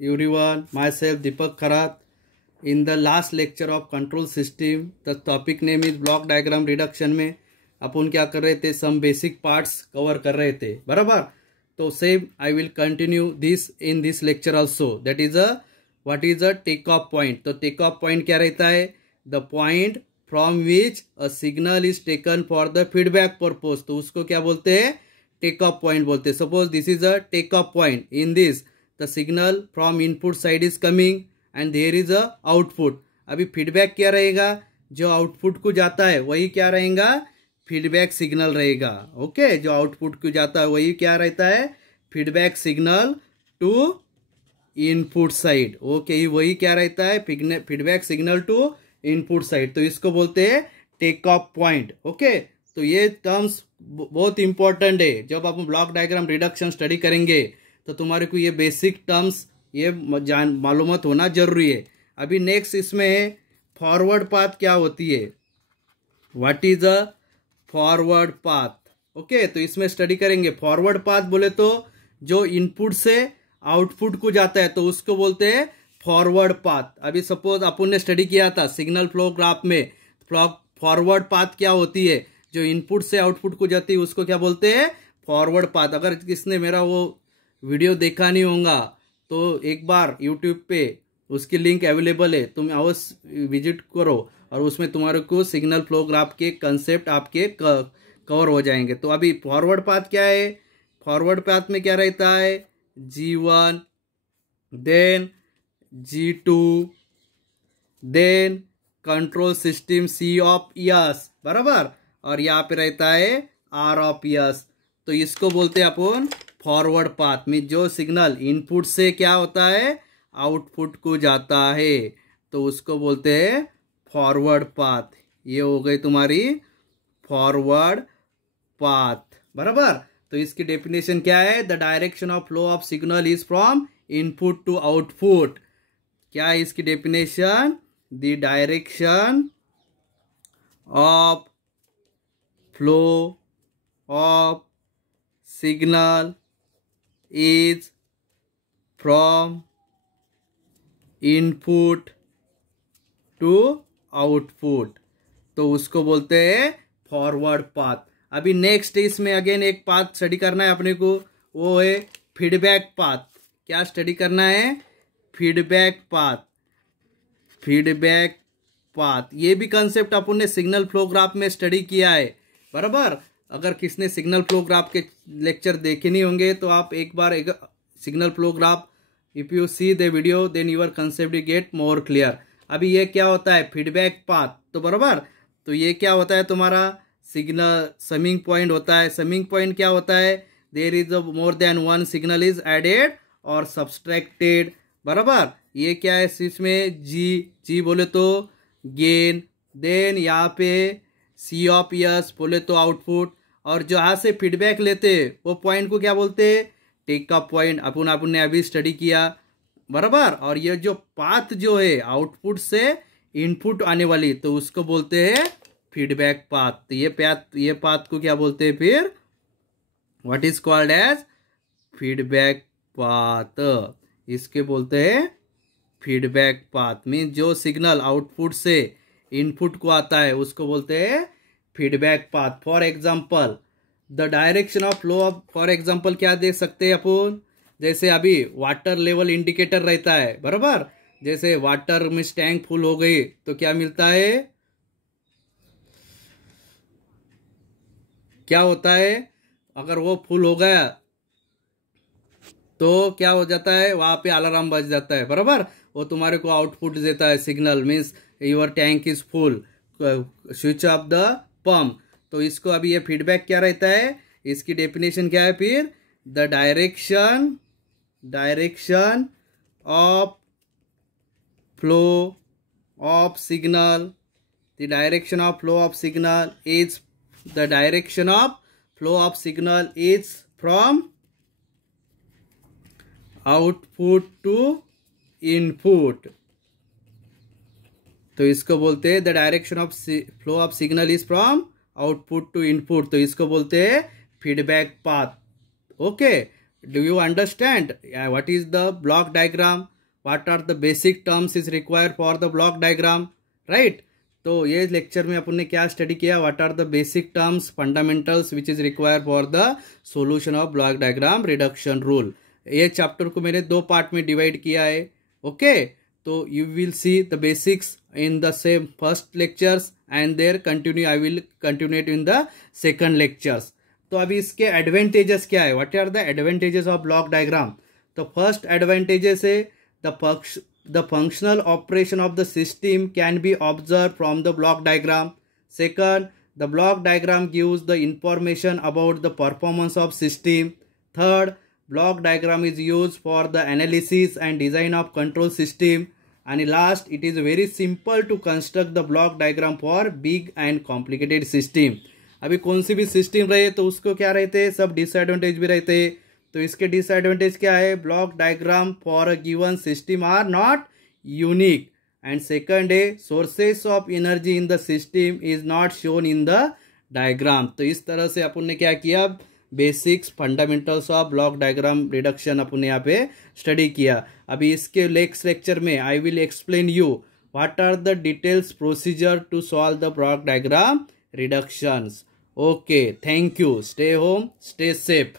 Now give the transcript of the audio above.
everyone, myself Deepak Kharath. In the last lecture of control system, the topic name is block diagram reduction में अपन क्या कर रहे थे, some basic parts cover कर रहे थे, बराबर. तो same I will continue this in this lecture also. That is a what is a take-off point. तो take-off point क्या रहता है? The point from which a signal is taken for the feedback purpose. तो उसको क्या बोलते हैं? Take-off point बोलते हैं. Suppose this is a take-off point. In this the signal from input side is coming and there is a output. अभी feedback क्या रहेगा? जो आउटपुट को जाता है वही क्या रहेगा? फीडबैक सिग्नल रहेगा. ओके, जो आउटपुट को जाता है वही क्या रहता है? Feedback signal to input side. Okay, वही क्या रहता है? Feedback signal to input side. तो इसको बोलते हैं टेक ऑफ पॉइंट. ओके, तो ये टर्म्स बहुत इंपॉर्टेंट है. जब आप ब्लॉक डायग्राम रिडक्शन स्टडी करेंगे तो तुम्हारे को ये बेसिक टर्म्स ये मालूमात होना जरूरी है. अभी नेक्स्ट इसमें है फॉरवर्ड पाथ क्या होती है. What is a forward path. Okay, तो इसमें स्टडी करेंगे. फॉरवर्ड पाथ बोले तो जो इनपुट से आउटपुट को जाता है तो उसको बोलते हैं फॉरवर्ड पाथ. अभी सपोज अपन ने स्टडी किया था सिग्नल फ्लो ग्राफ में, फॉरवर्ड पाथ क्या होती है? जो इनपुट से आउटपुट को जाती है उसको क्या बोलते हैं? Forward path. अगर किसने मेरा वो वीडियो देखा नहीं होगा तो एक बार यूट्यूब पे उसकी लिंक अवेलेबल है, तुम अवश्य विजिट करो और उसमें तुम्हारे को सिग्नल फ्लो ग्राफ के कंसेप्ट आपके कवर हो जाएंगे. तो अभी फॉरवर्ड पाथ क्या है? फॉरवर्ड पाथ में क्या रहता है? G1 then G2 then control system C of S, बराबर, और यहाँ पे रहता है R ऑफ S. तो इसको बोलते हैं अपन फॉरवर्ड पाथ में जो सिग्नल इनपुट से क्या होता है? आउटपुट को जाता है, तो उसको बोलते हैं फॉरवर्ड पाथ. ये हो गई तुम्हारी फॉरवर्ड पाथ, बराबर. तो इसकी डेफिनेशन क्या है? The direction of flow of signal is from input to output. क्या है इसकी definition? The direction of flow of signal is from input to output. तो उसको बोलते हैं फॉरवर्ड पाथ. अभी नेक्स्ट इसमें अगेन एक पाथ स्टडी करना है अपने को, वो है फीडबैक पाथ. क्या स्टडी करना है? Feedback path. फीडबैक पाथ ये भी कंसेप्ट अपन ने सिग्नल फ्लो ग्राफ में स्टडी किया है, बराबर. अगर किसने सिग्नल फ्लो ग्राफ के लेक्चर देखे नहीं होंगे तो आप एक बार signal flow graph if you see the video then your concept get more clear. अभी ये क्या होता है? Feedback path. तो बराबर, तो ये क्या होता है? तुम्हारा सिग्नल समिंग पॉइंट होता है. समिंग पॉइंट क्या होता है? There is more than one signal is added और सब्सट्रैक्टेड, बराबर. ये क्या है इसमें? जी बोले तो गेन, देन यहाँ पे C ऑफ S बोले तो आउटपुट, और जहाँ से फीडबैक लेते वो पॉइंट को क्या बोलते हैं? Take off point. अपन ने अभी स्टडी किया, बराबर. और ये जो पाथ जो है आउटपुट से इनपुट आने वाली तो उसको बोलते हैं फीडबैक पाथ. तो ये पाथ को क्या बोलते हैं फिर? What is called as feedback path. इसके बोलते हैं फीडबैक पाथ. मीन जो सिग्नल आउटपुट से इनपुट को आता है उसको बोलते हैं feedback path. For example the direction of flow of, for example क्या देख सकते हैं अपन? जैसे अभी वाटर लेवल इंडिकेटर रहता है, बराबर. जैसे वाटर में टैंक फुल हो गई तो क्या मिलता है? क्या होता है? अगर वो फुल हो गया तो क्या हो जाता है? वहां पे अलार्म बज जाता है, बराबर. वो तुम्हारे को आउटपुट देता है signal, means your tank is full, switch off the pump. तो इसको अभी ये फीडबैक क्या रहता है? इसकी डेफिनेशन क्या है फिर? The direction of flow of signal. The direction of flow of signal is the direction of flow of signal is from output to input. तो इसको बोलते हैं the direction of flow of signal is from output to input. तो इसको बोलते हैं feedback path. Okay, Do you understand what is the block diagram? What are the basic terms is required for the block diagram? Right? तो ये lecture में अपन ने क्या study किया? What are the basic terms, fundamentals which is required for the solution of block diagram reduction rule. ये chapter को मैंने 2 part में डिवाइड किया है. ओके, तो you will see the basics in the same first lectures and there continue I will continue it in the second lectures. तो अभी इसके एडवांटेजेस क्या है? What are the advantages of block diagram? तो first advantages है the functional operation of the system can be observed from the block diagram. Second, the block diagram gives the information about the performance of system. Third, block diagram is used for the analysis and design of control system. And last, it is very simple to construct the block diagram for big and complicated system. अभी कौन सी भी system रहे तो उसको क्या रहते हैं, सब डिसएडवांटेज भी रहते हैं. तो इसके डिसएडवांटेज क्या है? Block diagram for a given system are not unique. And second है sources of energy in the system is not shown in the diagram. तो इस तरह से अपन ने क्या किया? Basics fundamentals of block diagram reduction अपन ने यहाँ पे स्टडी किया. अभी इसके नेक्स्ट लेक्चर में I will explain you what are the details procedure to solve the block diagram reductions. Okay, thank you. Stay home, stay safe.